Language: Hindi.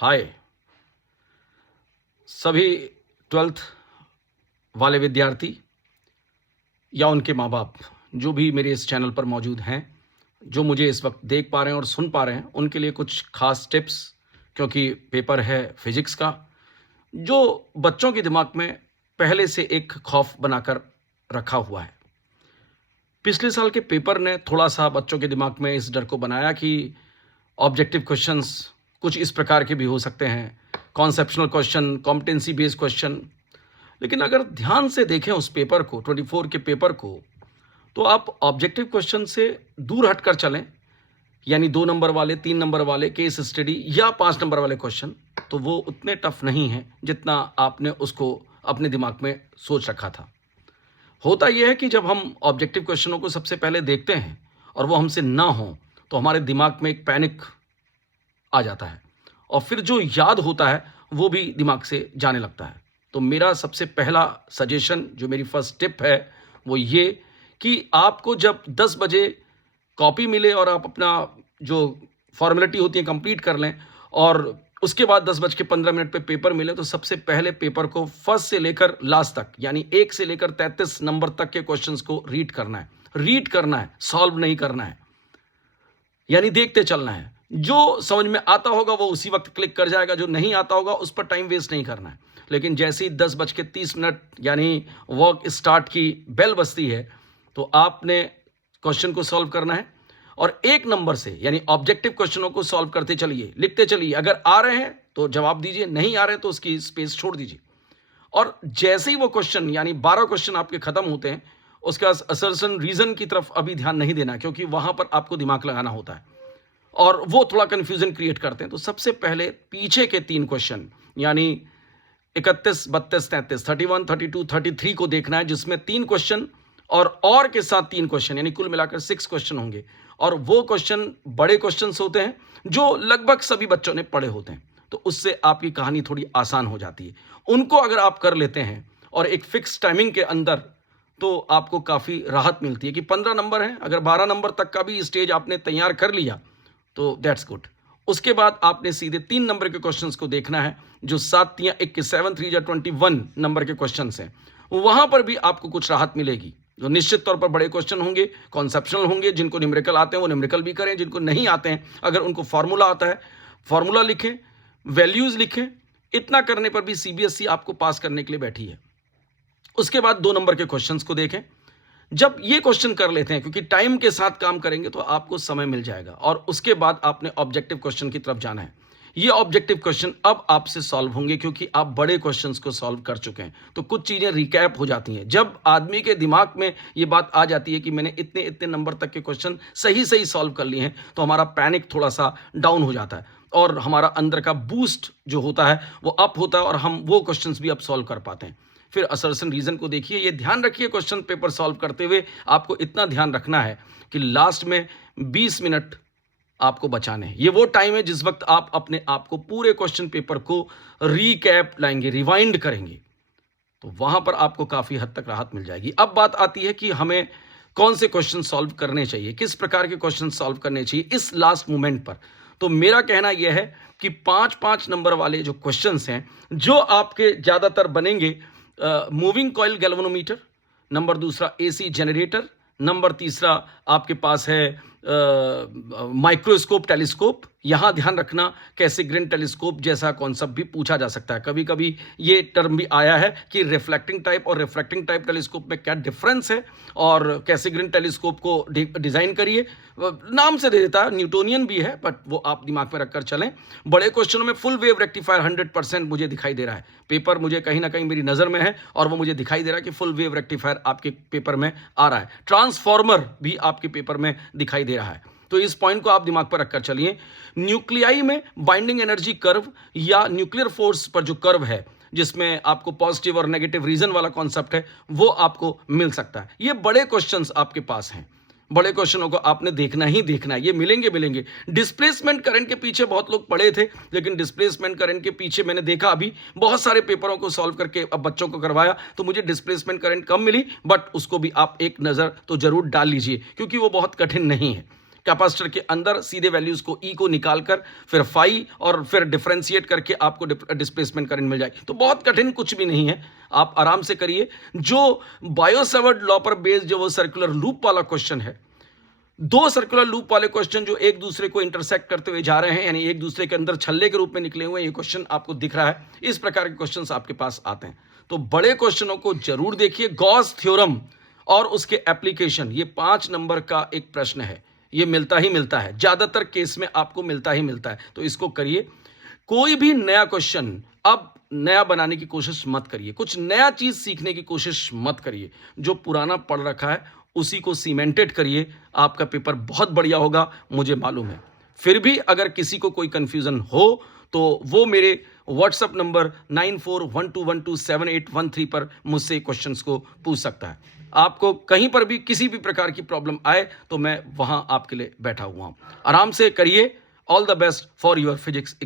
हाय सभी 12th वाले विद्यार्थी या उनके माँ बाप जो भी मेरे इस चैनल पर मौजूद हैं, जो मुझे इस वक्त देख पा रहे हैं और सुन पा रहे हैं, उनके लिए कुछ खास टिप्स, क्योंकि पेपर है फिजिक्स का, जो बच्चों के दिमाग में पहले से एक खौफ बनाकर रखा हुआ है। पिछले साल के पेपर ने थोड़ा सा बच्चों के दिमाग में इस डर को बनाया कि ऑब्जेक्टिव क्वेश्चंस कुछ इस प्रकार के भी हो सकते हैं, conceptional question, competency based question. लेकिन अगर ध्यान से देखें उस पेपर को, 24 के पेपर को, तो आप ऑब्जेक्टिव क्वेश्चन से दूर हटकर चलें, यानी 2 नंबर वाले, 3 नंबर वाले, केस स्टडी या 5 नंबर वाले क्वेश्चन, तो वो उतने टफ नहीं हैं जितना आपने उसको अपने दिमाग में सोच रखा था। होता यह है कि जब हम ऑब्जेक्टिव क्वेश्चनों को सबसे पहले देखते हैं और वो हमसे ना हो, तो हमारे दिमाग में एक पैनिक आ जाता है और फिर जो याद होता है वो भी दिमाग से जाने लगता है। तो मेरा सबसे पहला सजेशन, जो मेरी फर्स्ट टिप है, वो ये कि आपको जब 10 बजे कॉपी मिले और आप अपना जो फॉर्मेलिटी होती है कंप्लीट कर लें और उसके बाद 10:15 पे पेपर मिले, तो सबसे पहले पेपर को फर्स्ट से लेकर लास्ट तक, यानी 1 से लेकर 33 नंबर तक के क्वेश्चंस को रीड करना है। रीड करना है, सॉल्व नहीं करना है, यानी देखते चलना है। जो समझ में आता होगा वो उसी वक्त क्लिक कर जाएगा, जो नहीं आता होगा उस पर टाइम वेस्ट नहीं करना है। लेकिन जैसे ही 10:30 यानी वर्क स्टार्ट की बेल बजती है, तो आपने क्वेश्चन को सॉल्व करना है और 1 नंबर से, यानी ऑब्जेक्टिव क्वेश्चनों को सॉल्व करते चलिए, लिखते चलिए। अगर आ रहे हैं तो जवाब दीजिए, नहीं आ रहे तो उसकी स्पेस छोड़ दीजिए। और जैसे ही वो क्वेश्चन, यानी 12 क्वेश्चन आपके खत्म होते हैं, उसके बाद असर्शन रीजन की तरफ अभी ध्यान नहीं देना, क्योंकि वहां पर आपको दिमाग लगाना होता है और वो थोड़ा कंफ्यूजन क्रिएट करते हैं। तो सबसे पहले पीछे के 3 क्वेश्चन, यानी 31, 32, 33, 31, 32, 33 को देखना है, जिसमें 3 क्वेश्चन और के साथ 3 क्वेश्चन, यानी कुल मिलाकर 6 क्वेश्चन होंगे। और वो क्वेश्चन बड़े क्वेश्चन होते हैं जो लगभग सभी बच्चों ने पढ़े होते हैं, तो उससे आपकी कहानी थोड़ी आसान हो जाती है। उनको अगर आप कर लेते हैं और एक फिक्स टाइमिंग के अंदर, तो आपको काफ़ी राहत मिलती है कि 15 नंबर हैं, अगर 12 नंबर तक का भी स्टेज आपने तैयार कर लिया तो दैट्स गुड। उसके बाद आपने सीधे 3 नंबर के क्वेश्चंस को देखना है, जो 7 3 21, 7 3 21 नंबर के क्वेश्चंस हैं। वहां पर भी आपको कुछ राहत मिलेगी। जो निश्चित तौर पर बड़े क्वेश्चन होंगे, कॉन्सेप्शनल होंगे, जिनको न्यूमेरिकल आते हैं वो न्यूमेरिकल भी करें, जिनको नहीं आते हैं अगर उनको फॉर्मूला आता है, फॉर्मूला लिखें, वैल्यूज लिखें। इतना करने पर भी सीबीएसई आपको पास करने के लिए बैठी है। उसके बाद 2 नंबर के क्वेश्चंस को देखें। जब ये क्वेश्चन कर लेते हैं, क्योंकि टाइम के साथ काम करेंगे तो आपको समय मिल जाएगा, और उसके बाद आपने ऑब्जेक्टिव क्वेश्चन की तरफ जाना है। ये ऑब्जेक्टिव क्वेश्चन अब आपसे सॉल्व होंगे, क्योंकि आप बड़े क्वेश्चंस को सॉल्व कर चुके हैं। तो कुछ चीजें रिकैप हो जाती हैं। जब आदमी के दिमाग में ये बात आ जाती है कि मैंने इतने इतने नंबर तक के क्वेश्चन सही सही सॉल्व कर लिए हैं, तो हमारा पैनिक थोड़ा सा डाउन हो जाता है और हमारा अंदर का बूस्ट जो होता है वो अप होता है और हम वो क्वेश्चंस भी अब सॉल्व कर पाते हैं। फिर असर्शन रीजन को देखिए। ये ध्यान रखिए, क्वेश्चन पेपर सॉल्व करते हुए आपको इतना ध्यान रखना है कि लास्ट में 20 मिनट आपको बचाने हैं। ये वो टाइम है जिस वक्त आप अपने आप को पूरे क्वेश्चन पेपर को रीकैप लाएंगे, रिवाइंड करेंगे, तो वहां पर आपको काफी हद तक राहत मिल जाएगी। अब बात आती है कि हमें कौन से क्वेश्चन सॉल्व करने चाहिए, किस प्रकार के क्वेश्चन सॉल्व करने चाहिए इस लास्ट मोमेंट पर। तो मेरा कहना यह है कि 5-5 नंबर वाले जो क्वेश्चंस हैं, जो आपके ज्यादातर बनेंगे, मूविंग कॉइल गैल्वेनोमीटर, नंबर दूसरा एसी जनरेटर, नंबर तीसरा आपके पास है माइक्रोस्कोप, टेलीस्कोप। यहां ध्यान रखना, कैसेग्रेन टेलीस्कोप जैसा कॉन्सेप्ट भी पूछा जा सकता है। कभी कभी ये टर्म भी आया है कि रिफ्लेक्टिंग टाइप और रिफ्रैक्टिंग टाइप टेलीस्कोप में क्या डिफरेंस है, और कैसेग्रेन टेलीस्कोप को डिजाइन करिए, नाम से दे देता है, न्यूटोनियन भी है, बट वो आप दिमाग में रखकर चलें। बड़े क्वेश्चनों में फुल वेव रेक्टिफायर 100% मुझे दिखाई दे रहा है। पेपर मुझे कहीं ना कहीं मेरी नजर में है और वो मुझे दिखाई दे रहा है कि फुल वेव रेक्टिफायर आपके पेपर में आ रहा है। ट्रांसफॉर्मर भी आपके पेपर में दिखाई दे रहा है। तो इस पॉइंट को आप दिमाग पर रखकर चलिए। न्यूक्लियाई में बाइंडिंग एनर्जी कर्व या न्यूक्लियर फोर्स पर जो कर्व है, जिसमें आपको पॉजिटिव और नेगेटिव रीजन वाला कॉन्सेप्ट है, वो आपको मिल सकता है। ये बड़े क्वेश्चंस आपके पास हैं। बड़े क्वेश्चनों को आपने देखना ही देखना है, ये मिलेंगे। डिस्प्लेसमेंट करंट के पीछे बहुत लोग पढ़े थे, लेकिन डिस्प्लेसमेंट करंट के पीछे मैंने देखा अभी बहुत सारे पेपरों को सॉल्व करके अब बच्चों को करवाया, तो मुझे डिस्प्लेसमेंट करंट कम मिली, बट उसको भी आप एक नज़र तो जरूर डाल लीजिए, क्योंकि वो बहुत कठिन नहीं है। कैपेसिटर के अंदर सीधे वैल्यूज को ई को निकालकर फिर फाई और फिर डिफरेंशिएट करके आपको डिस्प्लेसमेंट करंट मिल जाए। तो बहुत कठिन कुछ भी नहीं है, आप आराम से करिए। जो बायो-सावर्ट लॉ पर बेस्ड जो वो सर्कुलर लूप वाला क्वेश्चन है, दो सर्कुलर लूप वाले क्वेश्चन जो एक दूसरे को इंटरसेक्ट करते हुए जा रहे हैं, यानी एक दूसरे के अंदर छल्ले के रूप में निकले हुए, ये क्वेश्चन आपको दिख रहा है, इस प्रकार के क्वेश्चंस आपके पास आते हैं। तो बड़े क्वेश्चनों को जरूर देखिए। गॉस थ्योरम और उसके एप्लीकेशन, ये 5 नंबर का एक प्रश्न है, ये मिलता ही मिलता है, ज्यादातर केस में आपको मिलता ही मिलता है, तो इसको करिए। कोई भी नया क्वेश्चन अब नया बनाने की कोशिश मत करिए, कुछ नया चीज सीखने की कोशिश मत करिए। जो पुराना पढ़ रखा है उसी को सीमेंटेड करिए, आपका पेपर बहुत बढ़िया होगा, मुझे मालूम है। फिर भी अगर किसी को कोई कंफ्यूजन हो तो वो मेरे व्हाट्सएप नंबर 9412127813 पर मुझसे क्वेश्चंस को पूछ सकता है। आपको कहीं पर भी किसी भी प्रकार की प्रॉब्लम आए तो मैं वहां आपके लिए बैठा हुआ हूं। आराम से करिए। All the best for your physics.